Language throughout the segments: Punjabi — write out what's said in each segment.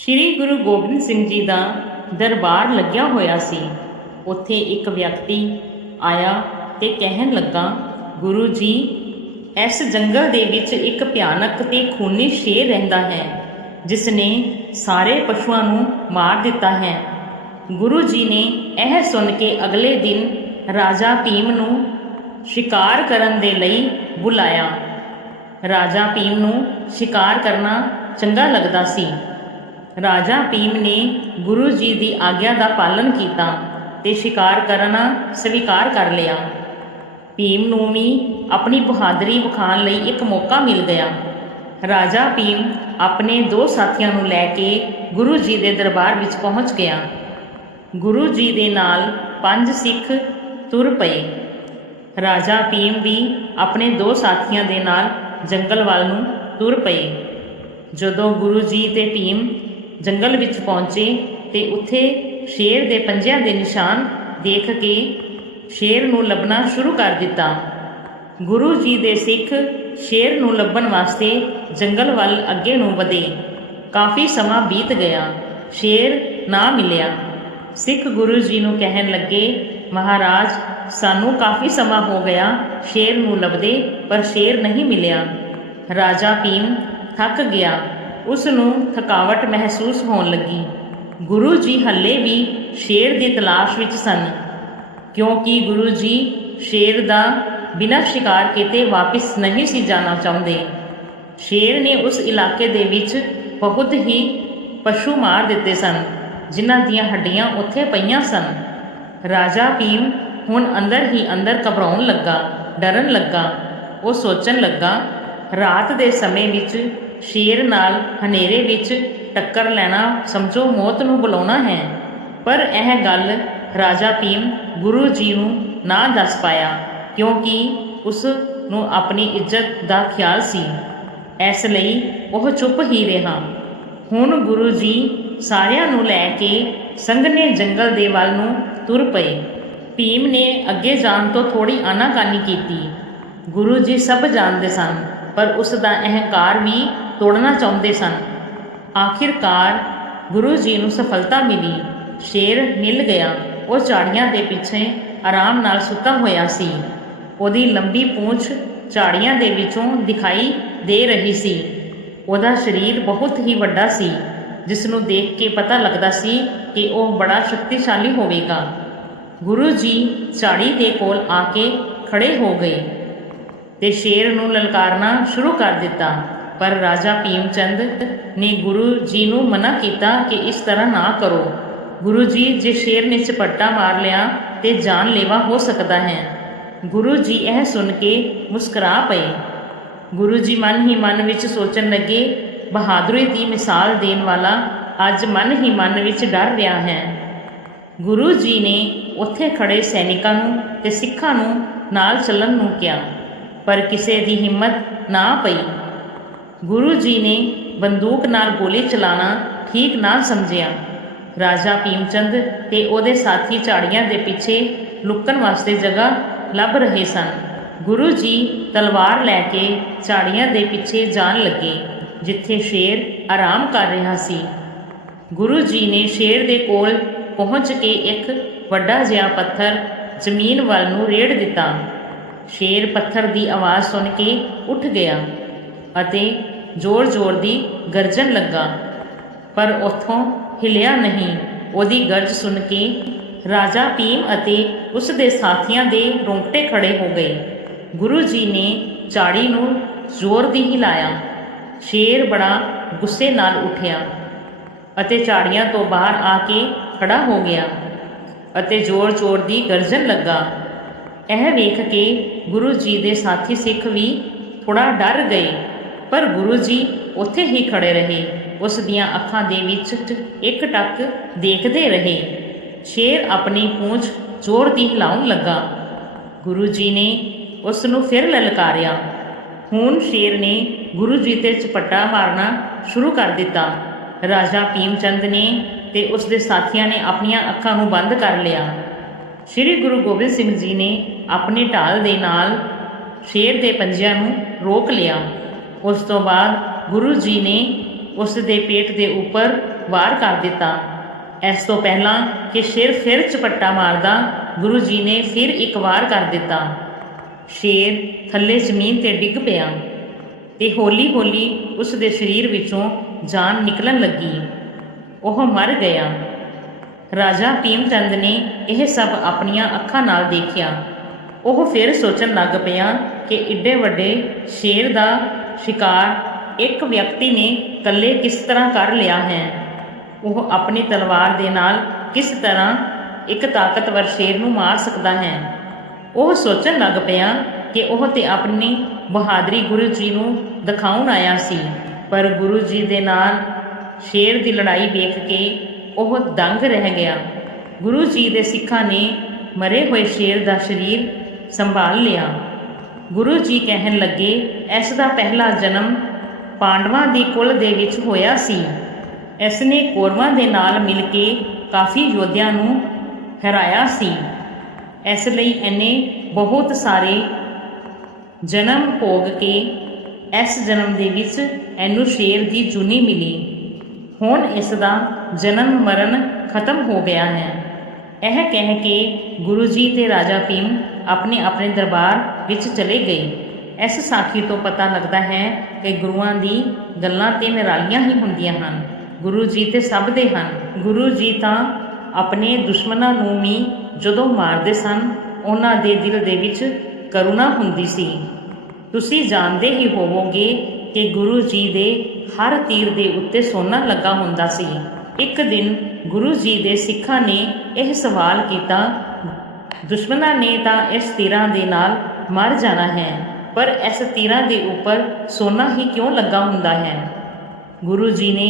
ਸ੍ਰੀ ਗੁਰੂ ਗੋਬਿੰਦ ਸਿੰਘ ਜੀ ਦਾ ਦਰਬਾਰ ਲੱਗਿਆ ਹੋਇਆ ਸੀ। ਉੱਥੇ ਇੱਕ ਵਿਅਕਤੀ ਆਇਆ ਤੇ ਕਹਿਣ ਲੱਗਾ, ਗੁਰੂ ਜੀ, ਇਸ ਜੰਗਲ ਦੇ ਵਿੱਚ ਇੱਕ ਭਿਆਨਕ ਤੇ ਖੂਨੀ ਸ਼ੇਰ ਰਹਿੰਦਾ ਹੈ ਜਿਸ ਨੇ ਸਾਰੇ ਪਸ਼ੂਆਂ ਨੂੰ ਮਾਰ ਦਿੱਤਾ ਹੈ। ਗੁਰੂ ਜੀ ਨੇ ਇਹ ਸੁਣ ਕੇ ਅਗਲੇ ਦਿਨ ਰਾਜਾ ਭੀਮ ਨੂੰ ਸ਼ਿਕਾਰ ਕਰਨ ਦੇ ਲਈ ਬੁਲਾਇਆ। ਰਾਜਾ ਭੀਮ ਨੂੰ ਸ਼ਿਕਾਰ ਕਰਨਾ ਚੰਗਾ ਲੱਗਦਾ ਸੀ। ਰਾਜਾ ਭੀਮ ਨੇ ਗੁਰੂ ਜੀ ਦੀ ਆਗਿਆ ਦਾ ਪਾਲਨ ਕੀਤਾ ਤੇ ਸ਼ਿਕਾਰ ਕਰਨਾ ਸਵੀਕਾਰ ਕਰ ਲਿਆ। ਭੀਮ ਨੂੰ ਵੀ ਆਪਣੀ ਬਹਾਦਰੀ ਵਿਖਾਉਣ ਲਈ ਇੱਕ ਮੌਕਾ ਮਿਲ ਗਿਆ। ਰਾਜਾ ਭੀਮ ਆਪਣੇ ਦੋ ਸਾਥੀਆਂ ਨੂੰ ਲੈ ਕੇ ਗੁਰੂ ਜੀ ਦੇ ਦਰਬਾਰ ਵਿੱਚ ਪਹੁੰਚ ਗਿਆ। ਗੁਰੂ ਜੀ ਦੇ ਨਾਲ ਪੰਜ ਸਿੱਖ ਤੁਰ ਪਏ। ਰਾਜਾ ਭੀਮ ਵੀ ਆਪਣੇ ਦੋ ਸਾਥੀਆਂ ਦੇ ਨਾਲ ਜੰਗਲ ਵੱਲ ਨੂੰ ਤੁਰ ਪਏ। ਜਦੋਂ ਗੁਰੂ ਜੀ ਤੇ ਭੀਮ ਜੰਗਲ ਵਿੱਚ ਪਹੁੰਚੇ ਤੇ ਉੱਥੇ ਸ਼ੇਰ ਦੇ ਪੰਜਿਆਂ ਦੇ ਨਿਸ਼ਾਨ ਦੇਖ ਕੇ ਸ਼ੇਰ ਨੂੰ ਲੱਭਣਾ ਸ਼ੁਰੂ ਕਰ ਦਿੱਤਾ। ਗੁਰੂ ਜੀ ਦੇ ਸਿੱਖ ਸ਼ੇਰ ਨੂੰ ਲੱਭਣ ਵਾਸਤੇ ਜੰਗਲ ਵੱਲ ਅੱਗੇ ਨੂੰ ਵਧੇ। ਕਾਫੀ ਸਮਾਂ ਬੀਤ ਗਿਆ। ਸ਼ੇਰ ਨਾ ਮਿਲਿਆ। ਸਿੱਖ ਗੁਰੂ ਜੀ ਨੂੰ ਕਹਿਣ ਲੱਗੇ, ਮਹਾਰਾਜ, ਸਾਨੂੰ ਕਾਫੀ ਸਮਾਂ ਹੋ ਗਿਆ ਸ਼ੇਰ ਨੂੰ ਲੱਭਦੇ, ਪਰ ਸ਼ੇਰ ਨਹੀਂ ਮਿਲਿਆ। ਰਾਜਾ ਭੀਮ ਥੱਕ ਗਿਆ। ਉਸ ਨੂੰ ਥਕਾਵਟ ਮਹਿਸੂਸ ਹੋਣ ਲੱਗੀ। ਗੁਰੂ ਜੀ ਹੱਲੇ ਵੀ ਸ਼ੇਰ ਦੀ ਤਲਾਸ਼ ਵਿੱਚ ਸਨ, ਕਿਉਂਕਿ ਗੁਰੂ ਜੀ ਸ਼ੇਰ ਦਾ ਬਿਨਾਂ ਸ਼ਿਕਾਰ ਕੀਤੇ ਵਾਪਸ ਨਹੀਂ ਸੀ ਜਾਣਾ ਚਾਹੁੰਦੇ। ਸ਼ੇਰ ਨੇ ਉਸ ਇਲਾਕੇ ਦੇ ਵਿੱਚ ਬਹੁਤ ਹੀ ਪਸ਼ੂ ਮਾਰ ਦਿੱਤੇ ਸਨ, ਜਿਨ੍ਹਾਂ ਦੀਆਂ ਹੱਡੀਆਂ ਉੱਥੇ ਪਈਆਂ ਸਨ। ਰਾਜਾ ਭੀਮ ਹੁਣ ਅੰਦਰ ਹੀ ਅੰਦਰ ਘਬਰਾਉਣ ਲੱਗਾ, ਡਰਨ ਲੱਗਾ, ਉਹ ਸੋਚਣ ਲੱਗਾ, ਰਾਤ ਦੇ ਸਮੇਂ ਵਿੱਚ ਸ਼ੇਰ ਨਾਲ ਹਨੇਰੇ ਵਿੱਚ ਟੱਕਰ ਲੈਣਾ ਸਮਝੋ ਮੌਤ ਨੂੰ ਬੁਲਾਉਣਾ ਹੈ। ਪਰ ਇਹ ਗੱਲ ਰਾਜਾ ਭੀਮ ਗੁਰੂ ਜੀ ਨੂੰ ਨਾ ਦੱਸ ਪਾਇਆ, ਕਿਉਂਕਿ ਉਸ ਨੂੰ ਆਪਣੀ ਇੱਜ਼ਤ ਦਾ ਖਿਆਲ ਸੀ। ਇਸ ਲਈ ਉਹ ਚੁੱਪ ਹੀ ਰਿਹਾ। ਹੁਣ ਗੁਰੂ ਜੀ ਸਾਰਿਆਂ ਨੂੰ ਲੈ ਕੇ ਸੰਘਣੇ ਜੰਗਲ ਦੇ ਵੱਲ ਨੂੰ ਤੁਰ ਪਏ। ਭੀਮ ਨੇ ਅੱਗੇ ਜਾਣ ਤੋਂ ਥੋੜੀ ਆਨਾਕਾਨੀ ਕੀਤੀ। ਗੁਰੂ ਜੀ ਸਭ ਜਾਣਦੇ ਸਨ, ਪਰ ਉਸ ਦਾ ਅਹੰਕਾਰ ਵੀ ਤੋੜਨਾ ਚਾਹੁੰਦੇ ਸਨ। ਆਖਿਰਕਾਰ ਗੁਰੂ ਜੀ ਨੂੰ ਸਫਲਤਾ ਮਿਲੀ। ਸ਼ੇਰ ਮਿਲ ਗਿਆ। ਉਹ ਝਾੜੀਆਂ ਦੇ ਪਿੱਛੇ ਆਰਾਮ ਨਾਲ ਸੁੱਤਾ ਹੋਇਆ ਸੀ। ਉਹਦੀ ਲੰਬੀ ਪੂੰਛ ਝਾੜੀਆਂ ਦੇ ਵਿੱਚੋਂ ਦਿਖਾਈ ਦੇ ਰਹੀ ਸੀ। ਉਹਦਾ ਸਰੀਰ ਬਹੁਤ ਹੀ ਵੱਡਾ ਸੀ ਜਿਸ ਨੂੰ ਦੇਖ ਕੇ ਪਤਾ ਲੱਗਦਾ ਸੀ ਕਿ ਉਹ ਬੜਾ ਸ਼ਕਤੀਸ਼ਾਲੀ ਹੋਵੇਗਾ। ਗੁਰੂ ਜੀ ਝਾੜੀ ਦੇ ਕੋਲ ਆ ਕੇ ਖੜੇ ਹੋ ਗਏ ਤੇ ਸ਼ੇਰ ਨੂੰ ਲਲਕਾਰਨਾ ਸ਼ੁਰੂ ਕਰ ਦਿੱਤਾ। ਪਰ ਰਾਜਾ ਭੀਮ ਚੰਦ ਨੇ ਗੁਰੂ ਜੀ ਨੂੰ ਮਨਾ ਕੀਤਾ ਕਿ ਇਸ ਤਰ੍ਹਾਂ ਨਾ ਕਰੋ। ਗੁਰੂ ਜੀ, ਜੇ ਸ਼ੇਰ ਨੇ ਝਪੱਟਾ ਮਾਰ ਲਿਆ ਤੇ ਜਾਨਲੇਵਾ ਹੋ ਸਕਦਾ ਹੈ। ਗੁਰੂ ਜੀ ਇਹ ਸੁਣ ਕੇ ਮੁਸਕਰਾ ਪਏ। ਗੁਰੂ ਜੀ ਮਨ ਹੀ ਮਨ ਵਿੱਚ ਸੋਚਣ ਲੱਗੇ, ਬਹਾਦਰੀ ਦੀ ਮਿਸਾਲ ਦੇਣ ਵਾਲਾ ਅੱਜ ਮਨ ਹੀ ਮਨ ਵਿੱਚ ਡਰ ਰਿਹਾ ਹੈ। ਗੁਰੂ ਜੀ ਨੇ ਉੱਥੇ ਖੜੇ ਸੈਨਿਕਾਂ ਨੂੰ ਤੇ ਸਿੱਖਾਂ ਨੂੰ ਨਾਲ ਚੱਲਣ ਨੂੰ ਕਿਹਾ, ਪਰ ਕਿਸੇ ਦੀ ਹਿੰਮਤ ਨਾ ਪਈ। ਗੁਰੂ ਜੀ ਨੇ ਬੰਦੂਕ ਨਾਲ ਗੋਲੀ ਚਲਾਣਾ ਠੀਕ ਨਾ ਸਮਝਿਆ। ਰਾਜਾ ਭੀਮਚੰਦ ਤੇ ਉਹਦੇ ਸਾਥੀ ਝਾੜੀਆਂ ਦੇ ਪਿੱਛੇ ਲੁਕਣ ਵਾਸਤੇ ਜਗ੍ਹਾ ਲੱਭ ਰਹੇ ਸਨ। ਗੁਰੂ ਜੀ ਤਲਵਾਰ ਲੈ ਕੇ ਝਾੜੀਆਂ ਦੇ ਪਿੱਛੇ ਜਾਣ ਲੱਗੇ, ਜਿੱਥੇ ਸ਼ੇਰ ਆਰਾਮ ਕਰ ਰਿਹਾ ਸੀ। ਗੁਰੂ ਜੀ ਨੇ ਸ਼ੇਰ ਦੇ ਕੋਲ ਪਹੁੰਚ ਕੇ ਇੱਕ ਵੱਡਾ ਜਿਹਾ ਪੱਥਰ ਜ਼ਮੀਨ ਵੱਲ ਨੂੰ ਰੇੜ ਦਿੱਤਾ। ਸ਼ੇਰ ਪੱਥਰ ਦੀ ਆਵਾਜ਼ ਸੁਣ ਕੇ ਉੱਠ ਗਿਆ ਅਤੇ ਜ਼ੋਰ-ਜ਼ੋਰ ਦੀ ਗਰਜਣ ਲੱਗਾ। ਪਰ ਉਥੋਂ ਹਿਲਿਆ ਨਹੀਂ। ਉਹਦੀ ਗਰਜ ਸੁਣ ਕੇ ਰਾਜਾ ਭੀਮ ਅਤੇ ਉਸ ਦੇ ਸਾਥੀਆਂ ਦੇ ਰੋਂਗਟੇ ਖੜੇ ਹੋ ਗਏ। ਗੁਰੂ ਜੀ ਨੇ ਝਾੜੀ ਨੂੰ ਜ਼ੋਰ ਦੀ ਹਿਲਾਇਆ। ਸ਼ੇਰ ਬੜਾ ਗੁੱਸੇ ਨਾਲ ਉੱਠਿਆ ਅਤੇ ਝਾੜੀਆਂ ਤੋਂ ਬਾਹਰ ਆ ਕੇ ਖੜਾ ਹੋ ਗਿਆ ਅਤੇ ਜ਼ੋਰ-ਜ਼ੋਰ ਦੀ ਗਰਜਣ ਲੱਗਾ। ਇਹ ਵੇਖ ਕੇ ਗੁਰੂ ਜੀ ਦੇ ਸਾਥੀ ਸਿੱਖ ਵੀ ਥੋੜਾ ਡਰ ਗਏ। ਪਰ ਗੁਰੂ ਜੀ ਉੱਥੇ ਹੀ ਖੜੇ ਰਹੇ। ਉਸ ਦੀਆਂ ਅੱਖਾਂ ਦੇ ਵਿੱਚ ਇੱਕ ਟੱਕ ਦੇਖਦੇ ਰਹੇ। ਸ਼ੇਰ ਆਪਣੀ ਪੂੰਛ ਜ਼ੋਰ ਦੀ ਹਿਲਾਉਣ ਲੱਗਾ। ਗੁਰੂ ਜੀ ਨੇ ਉਸ ਨੂੰ ਫਿਰ ਲਲਕਾਰਿਆ। ਹੁਣ ਸ਼ੇਰ ਨੇ ਗੁਰੂ ਜੀ ਤੇ ਝਪੱਟਾ ਮਾਰਨਾ ਸ਼ੁਰੂ ਕਰ ਦਿੱਤਾ। ਰਾਜਾ ਭੀਮ ਚੰਦ ਨੇ ਤੇ ਉਸ ਦੇ ਸਾਥੀਆਂ ਨੇ ਆਪਣੀਆਂ ਅੱਖਾਂ ਨੂੰ ਬੰਦ ਕਰ ਲਿਆ। ਸ੍ਰੀ ਗੁਰੂ ਗੋਬਿੰਦ ਸਿੰਘ ਜੀ ਨੇ ਆਪਣੀ ਢਾਲ ਦੇ ਨਾਲ ਸ਼ੇਰ ਦੇ ਪੰਜਿਆਂ ਨੂੰ ਰੋਕ ਲਿਆ। ਉਸ ਤੋਂ ਬਾਅਦ ਗੁਰੂ ਜੀ ਨੇ ਉਸ ਦੇ ਪੇਟ ਦੇ ਉੱਪਰ ਵਾਰ ਕਰ ਦਿੱਤਾ। ਇਸ ਤੋਂ ਪਹਿਲਾਂ ਕਿ ਸ਼ੇਰ ਫਿਰ ਚਪੱਟਾ ਮਾਰਦਾ, ਗੁਰੂ ਜੀ ਨੇ ਫਿਰ ਇੱਕ ਵਾਰ ਕਰ ਦਿੱਤਾ। ਸ਼ੇਰ ਥੱਲੇ ਜ਼ਮੀਨ ਤੇ ਡਿੱਗ ਪਿਆ ਤੇ ਹੌਲੀ-ਹੌਲੀ ਉਸ ਦੇ ਸਰੀਰ ਵਿੱਚੋਂ ਜਾਨ ਨਿਕਲਣ ਲੱਗੀ। ਉਹ ਮਰ ਗਿਆ। ਰਾਜਾ ਭੀਮ ਚੰਦ ਨੇ ਇਹ ਸਭ ਆਪਣੀਆਂ ਅੱਖਾਂ ਨਾਲ ਦੇਖਿਆ। ਉਹ ਫਿਰ ਸੋਚਣ ਲੱਗ ਪਿਆ ਕਿ ਇੱਡੇ ਵੱਡੇ ਸ਼ੇਰ ਦਾ ਸ਼ਿਕਾਰ ਇੱਕ ਵਿਅਕਤੀ ਨੇ ਇਕੱਲੇ ਕਿਸ ਤਰ੍ਹਾਂ ਕਰ ਲਿਆ ਹੈ? ਉਹ ਆਪਣੀ ਤਲਵਾਰ ਦੇ ਨਾਲ ਕਿਸ ਤਰ੍ਹਾਂ ਇੱਕ ਤਾਕਤਵਰ ਸ਼ੇਰ ਨੂੰ ਮਾਰ ਸਕਦਾ ਹੈ? ਉਹ ਸੋਚਣ ਲੱਗ ਪਿਆ ਕਿ ਉਹ ਤੇ ਆਪਣੀ ਬਹਾਦਰੀ ਗੁਰੂ ਜੀ ਨੂੰ ਦਿਖਾਉਣ ਆਇਆ ਸੀ, ਪਰ ਗੁਰੂ ਜੀ ਦੇ ਨਾਲ ਸ਼ੇਰ ਦੀ ਲੜਾਈ ਵੇਖ ਕੇ ਉਹ ਦੰਗ ਰਹਿ ਗਿਆ। ਗੁਰੂ ਜੀ ਦੇ ਸਿੱਖਾਂ ਨੇ ਮਰੇ ਹੋਏ ਸ਼ੇਰ ਦਾ ਸਰੀਰ ਸੰਭਾਲ ਲਿਆ। ਗੁਰੂ ਜੀ ਕਹਿਣ ਲੱਗੇ, ਇਸ ਦਾ ਪਹਿਲਾ ਜਨਮ ਪਾਂਡਵਾਂ ਦੀ ਕੁਲ ਦੇ ਵਿੱਚ ਹੋਇਆ ਸੀ। ਇਸ ਨੇ ਕੌਰਵਾਂ ਦੇ ਨਾਲ ਮਿਲ ਕੇ ਕਾਫੀ ਯੋਧਿਆਂ ਨੂੰ ਹਰਾਇਆ ਸੀ। ਇਸ ਲਈ ਇਹਨੇ ਬਹੁਤ ਸਾਰੇ ਜਨਮ ਭੋਗ ਕੇ ਇਸ ਜਨਮ ਦੇ ਵਿੱਚ ਇਹਨੂੰ ਸ਼ੇਰ ਦੀ ਜੁਨੀ ਮਿਲੀ। ਹੁਣ ਇਸ ਦਾ ਜਨਮ ਮਰਨ ਖਤਮ ਹੋ ਗਿਆ ਹੈ। ਇਹ ਕਹਿ ਕੇ ਗੁਰੂ ਜੀ ਤੇ ਰਾਜਾ ਭੀਮ ਆਪਣੇ ਆਪਣੇ ਦਰਬਾਰ ਵਿੱਚ ਚਲੇ ਗਏ ਇਸ ਸਾਖੀ ਤੋਂ ਪਤਾ ਲੱਗਦਾ ਹੈ ਕਿ ਗੁਰੂਆਂ ਦੀ ਗੱਲਾਂ ਤੇ ਨਿਰਾਲੀਆਂ ਹੀ ਹੁੰਦੀਆਂ ਹਨ। ਗੁਰੂ ਜੀ ਤੇ ਸਭ ਦੇ ਹਨ। ਗੁਰੂ ਜੀ ਤਾਂ ਆਪਣੇ ਦੁਸ਼ਮਣਾਂ ਨੂੰ ਵੀ ਜਦੋਂ ਮਾਰਦੇ ਸਨ, ਉਹਨਾਂ ਦੇ ਦਿਲ ਦੇ ਵਿੱਚ ਕਰੁਣਾ ਹੁੰਦੀ ਸੀ। ਤੁਸੀਂ ਜਾਣਦੇ ਹੀ ਹੋਵੋਗੇ ਕਿ ਗੁਰੂ ਜੀ ਦੇ ਹਰ ਤੀਰ ਦੇ ਉੱਤੇ ਸੋਨਾ ਲੱਗਾ ਹੁੰਦਾ ਸੀ। ਇੱਕ ਦਿਨ ਗੁਰੂ ਜੀ ਦੇ ਸਿੱਖਾਂ ਨੇ ਇਹ ਸਵਾਲ ਕੀਤਾ, ਦੁਸ਼ਮਣਾਂ ਨੇ ਤਾਂ ਇਸ ਤੀਰਾਂ ਦੇ ਨਾਲ ਮਰ ਜਾਣਾ ਹੈ, ਪਰ ਇਸ ਤੀਰਾਂ ਦੇ ਉੱਪਰ ਸੋਨਾ ਹੀ ਕਿਉਂ ਲੱਗਾ ਹੁੰਦਾ ਹੈ? ਗੁਰੂ ਜੀ ਨੇ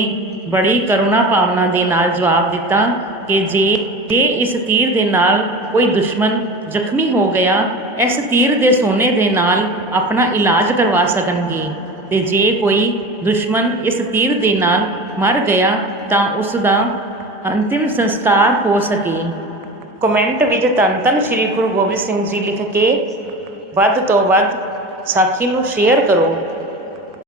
ਬੜੀ ਕਰੁਣਾ ਭਾਵਨਾ ਦੇ ਨਾਲ ਜਵਾਬ ਦਿੱਤਾ ਕਿ ਜੇ ਜੇ ਇਸ ਤੀਰ ਦੇ ਨਾਲ ਕੋਈ ਦੁਸ਼ਮਣ ਜ਼ਖਮੀ ਹੋ ਗਿਆ, ਇਸ ਤੀਰ ਦੇ ਸੋਨੇ ਦੇ ਨਾਲ ਆਪਣਾ ਇਲਾਜ ਕਰਵਾ ਸਕਣਗੇ ਤੇ ਜੇ ਕੋਈ ਦੁਸ਼ਮਣ ਇਸ ਤੀਰ ਦੇ ਨਾਲ ਮਰ ਗਿਆ, ਤਾਂ ਉਸ ਦਾ ਅੰਤਿਮ ਸੰਸਕਾਰ ਹੋ ਸਕੇ। ਕਮੈਂਟ ਵਿੱਚ ਧੰਨ ਤਨ ਸ੍ਰੀ ਗੁਰੂ ਗੋਬਿੰਦ ਸਿੰਘ ਜੀ ਲਿਖ ਕੇ ਵੱਧ ਤੋਂ ਵੱਧ ਸਾਖੀ ਨੂੰ ਸ਼ੇਅਰ ਕਰੋ।